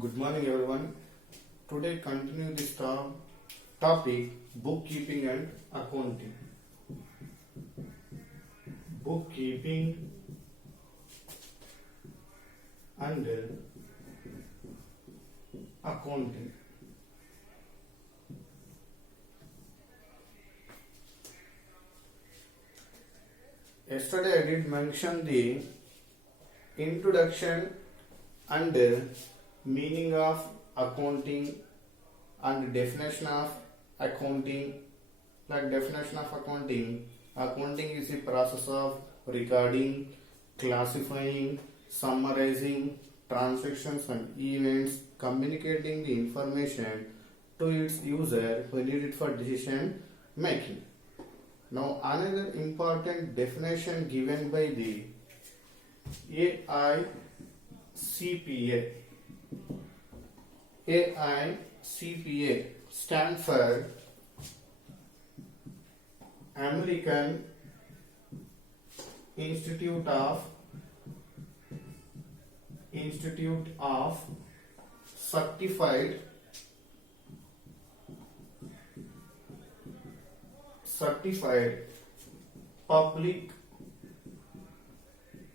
Good morning, everyone. Today, continue this topic bookkeeping and accounting. Bookkeeping and accounting. Yesterday, I did mention the introduction and meaning of accounting and definition of accounting. Like definition of accounting is the process of recording, classifying, summarizing transactions and events, communicating the information to its user who need it for decision making. Now another important definition given by the AICPA. AICPA stands for American Institute of Certified Public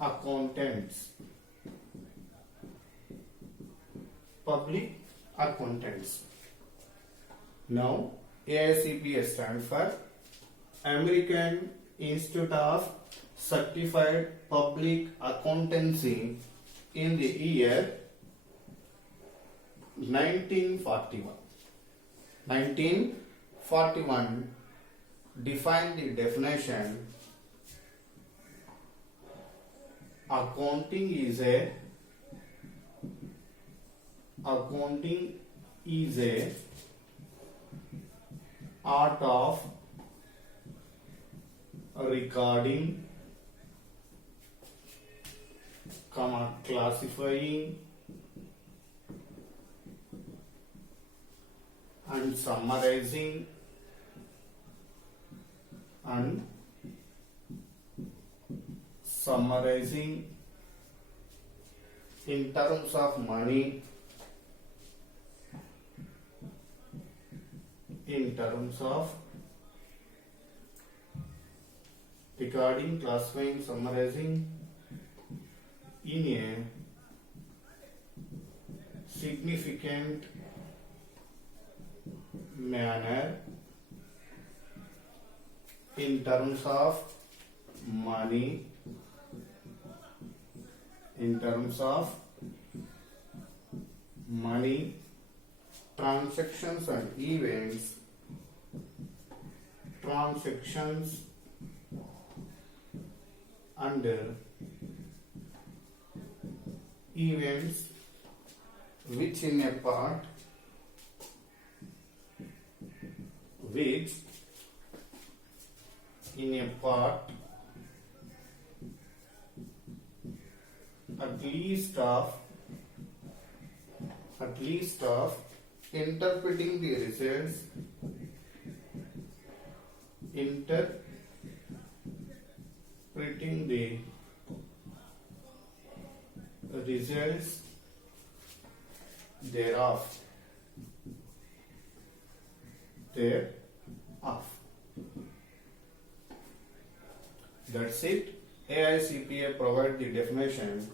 Accountants. Now, AICPA stands for American Institute of Certified Public Accountancy in the year 1941. 1941 defined the definition. Accounting is a art of recording, classifying and summarizing in terms of money, in terms of recording, classifying, summarizing in a significant manner in terms of money, transactions and events, which in a part at least of interpreting the results thereof. That's it. AICPA provides the definition.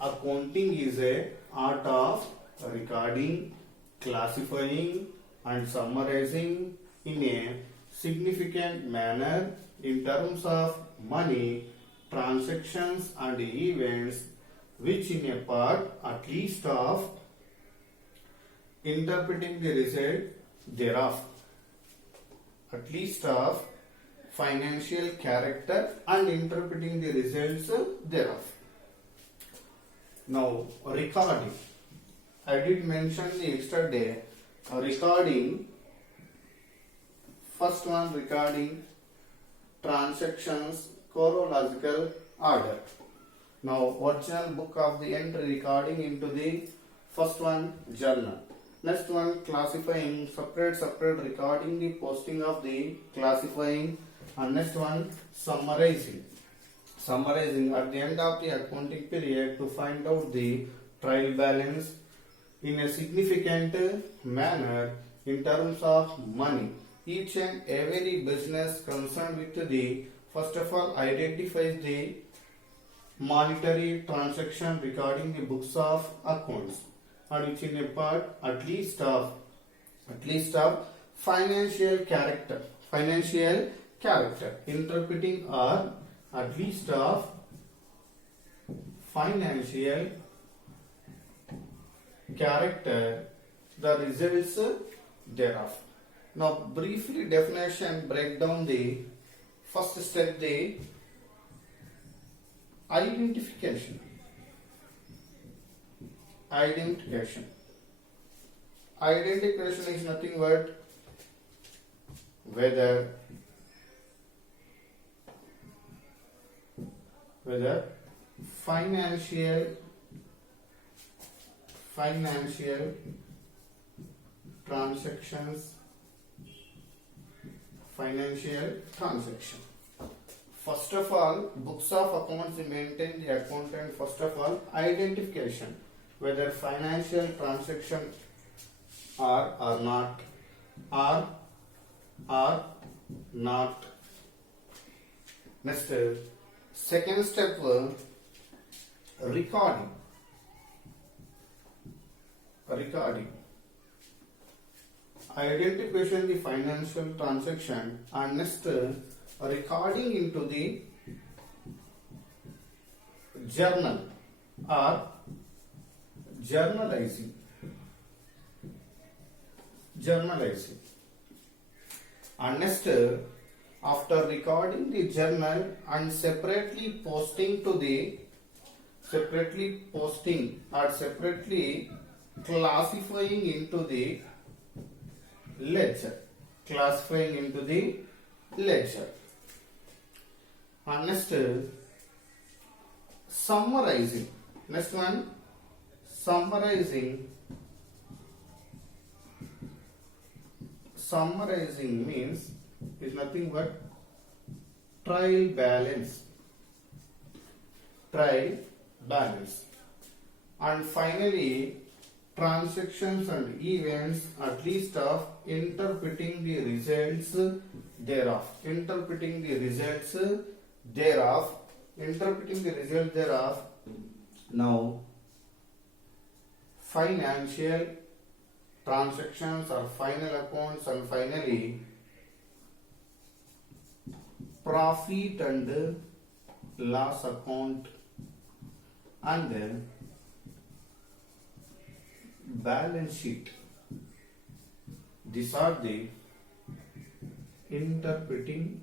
Accounting is a art of recording, classifying and summarizing in a significant manner in terms of money, transactions and events, which in a part at least of interpreting the result thereof, at least of financial character and interpreting the results thereof. Now, recording. I did mention the yesterday recording. First one, recording transactions chronological order. Now, original book of the entry recording into the first one, journal. Next one, classifying, separate recording the posting of the classifying. And next one, summarizing at the end of the accounting period to find out the trial balance, in a significant manner in terms of money. Each and every business concerned with the first of all identifies the monetary transaction regarding the books of accounts, and which in a part at least of financial character interpreting or at least of financial character the results thereof. Now briefly definition break down the first step, the identification. Identification is nothing but whether financial transactions. First of all, books of accounts maintain the accountant first of all identification whether financial transaction are or not. Next, second step, recording. Identification the financial transaction, and next recording into the journal or journalizing. And next, after recording the journal and separately posting classifying into the ledger. And next, summarizing. Next one, summarizing means is nothing but trial balance. And finally, transactions and events at least of interpreting the results thereof. Now, financial transactions or final accounts, and finally profit and loss account, and then balance sheet. These are the interpreting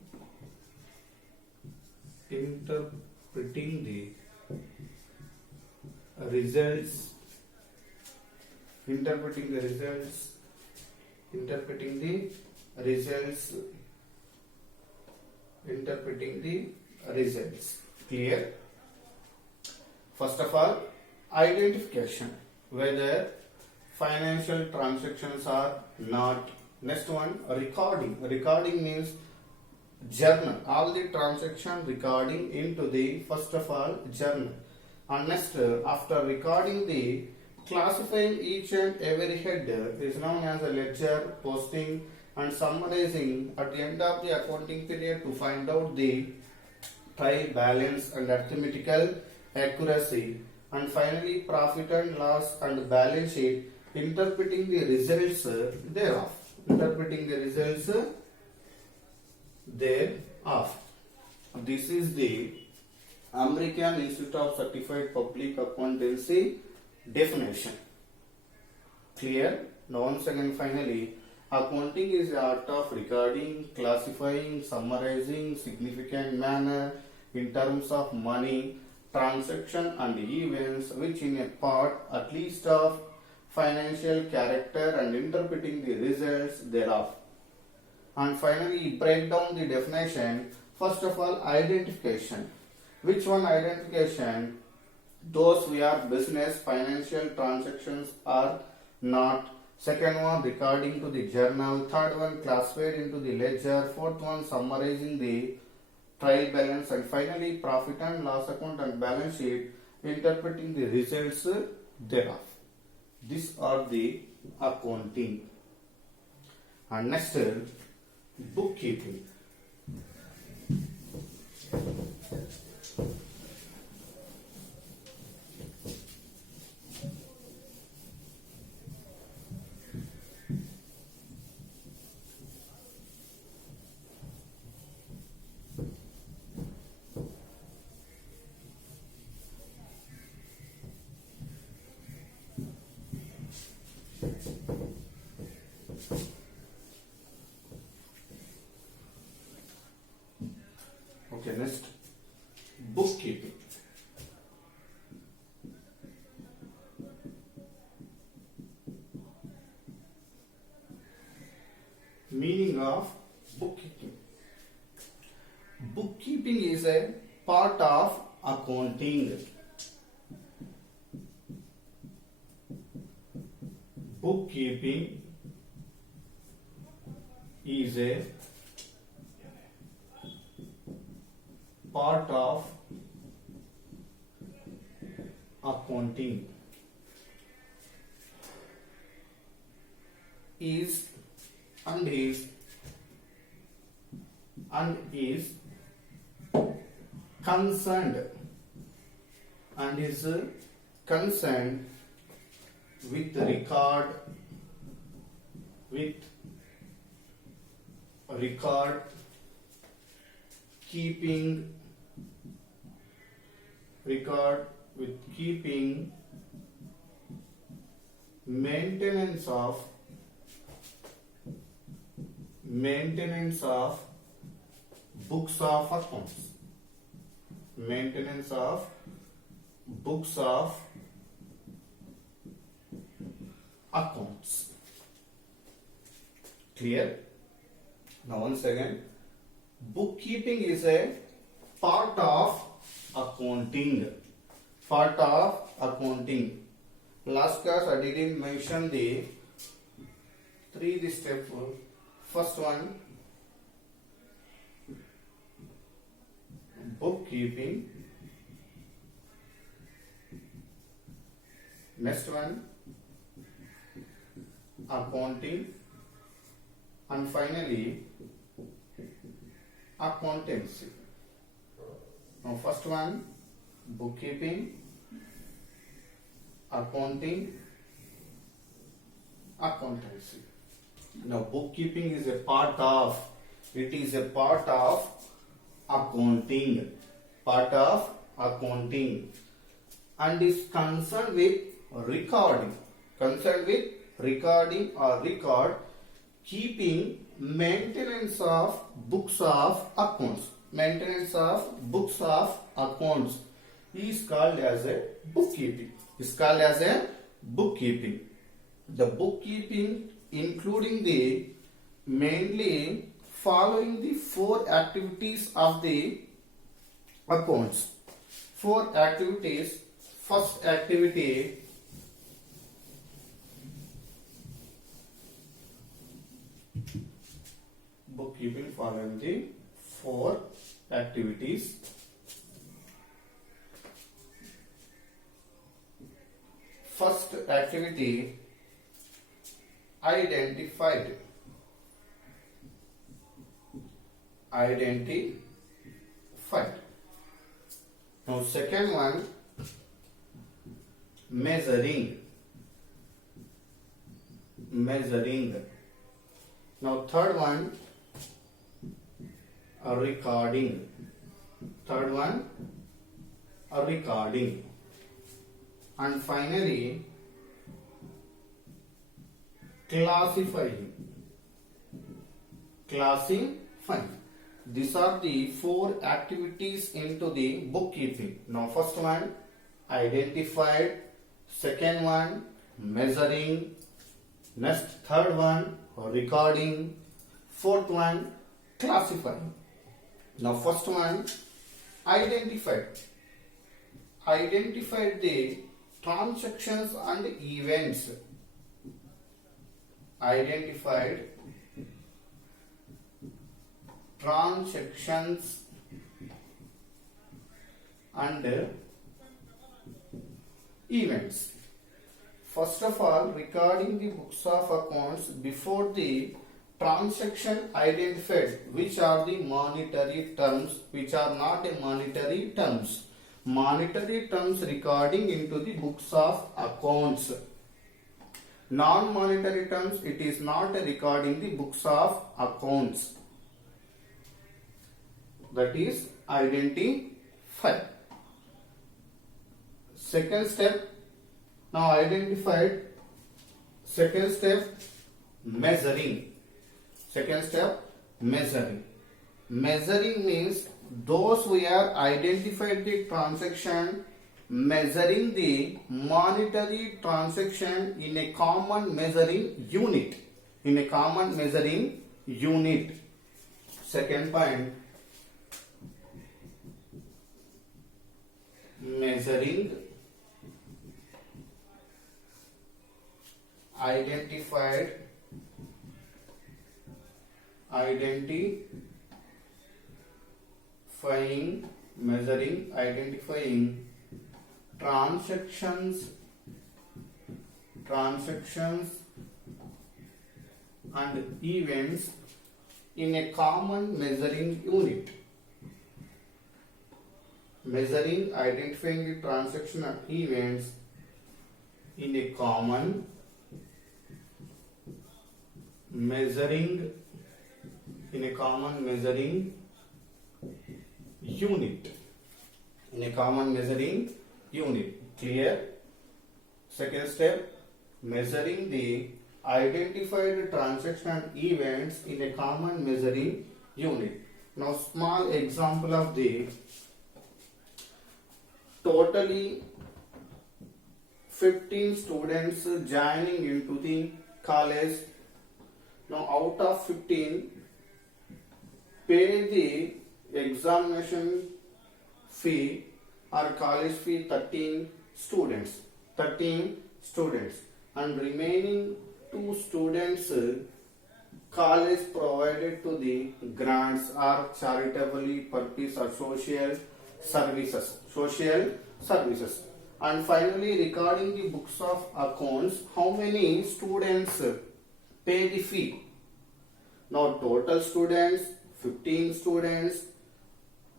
the results. Clear? First of all, identification whether financial transactions are not. Next one, recording. Recording means journal. All the transaction recording into the first of all journal. And next, after recording the classifying each and every header is known as a ledger, posting and summarizing at the end of the accounting period to find out the trial balance and arithmetical accuracy, and finally profit and loss and balance sheet interpreting the results thereof. This is the American Institute of Certified Public Accountancy definition. Clear? Now once again, finally, accounting is the art of recording, classifying, summarizing significant manner in terms of money, transaction and events which in a part at least of financial character and interpreting the results thereof. And finally, break down the definition. First of all, identification. Which one identification? Those where business financial transactions are not. Second one, recording to the journal. Third one, classified into the ledger. Fourth one, summarizing the trial balance. And finally, profit and loss account and balance sheet interpreting the results thereof. These are the accounting. And next, bookkeeping. Okay, next, bookkeeping. Meaning of bookkeeping. Bookkeeping is a part of accounting. Bookkeeping is a part of accounting. Is concerned and is concerned with record keeping maintenance of books of accounts. Maintenance of books of accounts. Clear? Now once again, bookkeeping is a part of accounting. Part of accounting. Last class I didn't mention the three steps. First one, bookkeeping. Next one, accounting. And finally, accountancy. Now first one, bookkeeping, accounting, accountancy. Now bookkeeping is a part of accounting, and is concerned with recording or record keeping maintenance of books of accounts. Maintenance of books of accounts is called as a bookkeeping. The bookkeeping including the mainly following the four activities of the accounts. Four activities. First activity, bookkeeping following the four activities. First activity, identified. Now second one, measuring. Now third one, recording. And finally, classifying. These are the four activities into the bookkeeping. Now first one, identified. Second one, measuring. Next, third one, recording. Fourth one, classifying. Now first one, identified. Identified the transactions and events. Identified transactions and events. First of all, recording the books of accounts before the transaction identified which are the monetary terms, which are not a monetary terms. Monetary terms recording into the books of accounts. Non-monetary terms, it is not a recording the books of accounts. That is identify. Second step, now identified. Second step, measuring. Second step, measuring. Measuring means those who have identified the transaction, measuring the monetary transaction in a common measuring unit. In a common measuring unit. Second point, measuring identifying measuring identifying transactions and events in a common measuring unit. Measuring, identifying the transaction and events in a common measuring unit. In a common measuring unit. Clear? Second step, measuring the identified transaction and events in a common measuring unit. Now, small example of the totally 15 students joining into the college. Now out of 15, pay the examination fee or college fee 13 students, and remaining 2 students college provided to the grants or charitably purpose or social services. And finally, recording the books of accounts, how many students pay the fee. Now total students 15 students,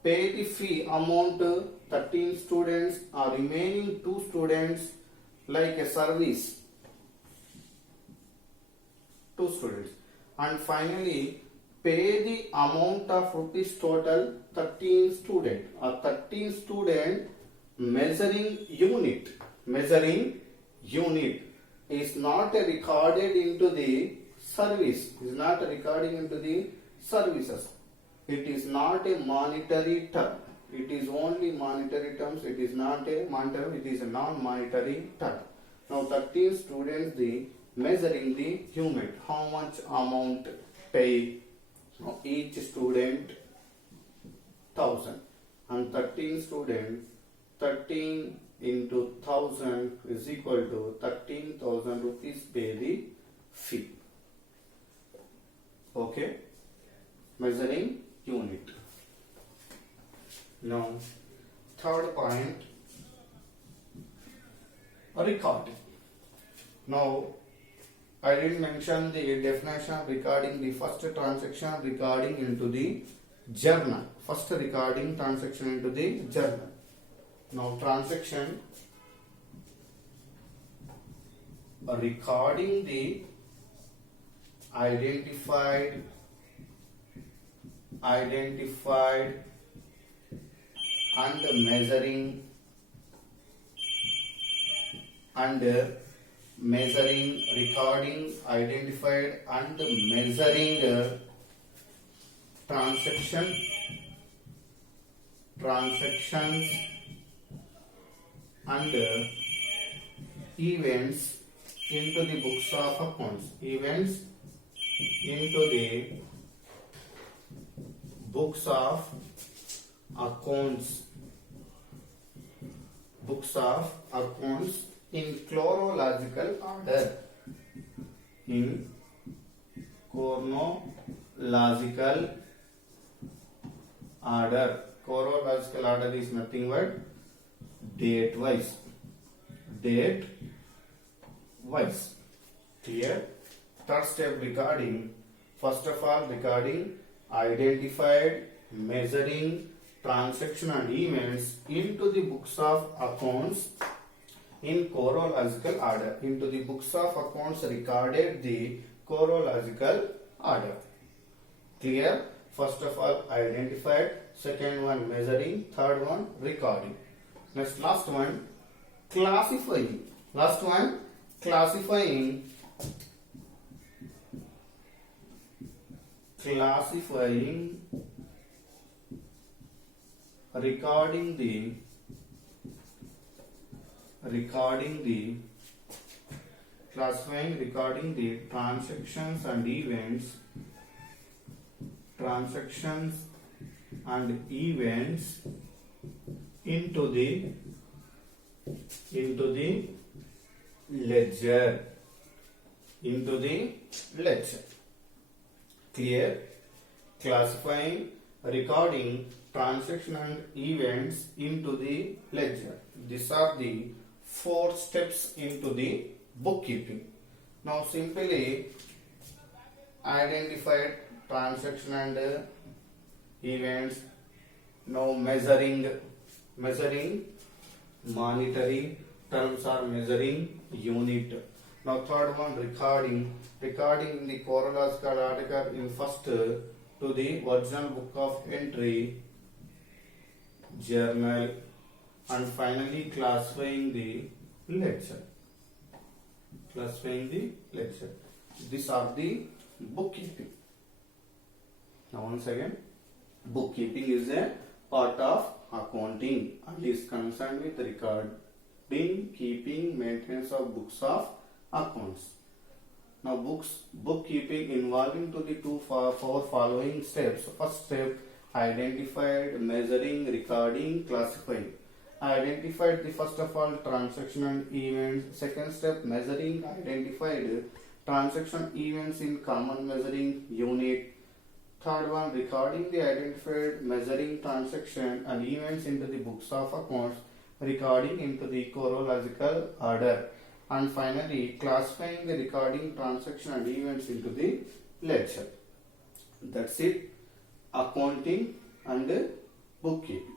pay the fee amount 13 students, or remaining 2 students like a service 2 students, and finally pay the amount of rupees total 13 student or 13 student. Measuring unit is not recorded into the service, is not recording into the services. It is not a monetary term. It is only monetary terms. It is not a monetary, it is a non-monetary term. Now 13 students, the measuring the unit, how much amount pay. Now each student 1000 and 13 students, 13 into 1000 is equal to 13,000 rupees pay the fee. Okay, measuring unit. Now third point, recording. Now I didn't mention the definition regarding the first transaction recording into the journal. First recording transaction into the journal. Now transaction recording the identified and measuring recording identified and measuring transactions and events into the books of accounts. Events into the books of accounts. Books of accounts in chronological order. In chronological order. Chronological order is nothing but date wise. Date wise. Clear? Third step regarding, first of all, regarding identified, measuring transaction and events into the books of accounts in chronological order. Into the books of accounts recorded the chronological order. Clear? First of all, identified. Second one, measuring. Third one, recording. Next, last one, classifying. Last one, classifying. Classifying, recording the classifying, recording the transactions and events into the ledger. Clear? Classifying, recording transaction and events into the ledger. These are the 4 steps into the bookkeeping. Now simply identified transaction and events. Now measuring monetary terms are measuring unit. Now third one, recording in the chronological order in first to the original book of entry, journal, and finally classifying the ledger. These are the bookkeeping. Now once again, bookkeeping is a part of accounting and is concerned with recording, keeping, maintenance of books of accounts. Now bookkeeping involving to the 4 following steps. First step, identified, measuring, recording, classifying. Identified the first of all transaction and events. Second step, measuring, identified transaction events in common measuring unit. Third one, recording the identified, measuring transaction and events into the books of accounts, recording into the chronological order. And finally, classifying the recording transaction and events into the ledger. That's it. Accounting and bookkeeping.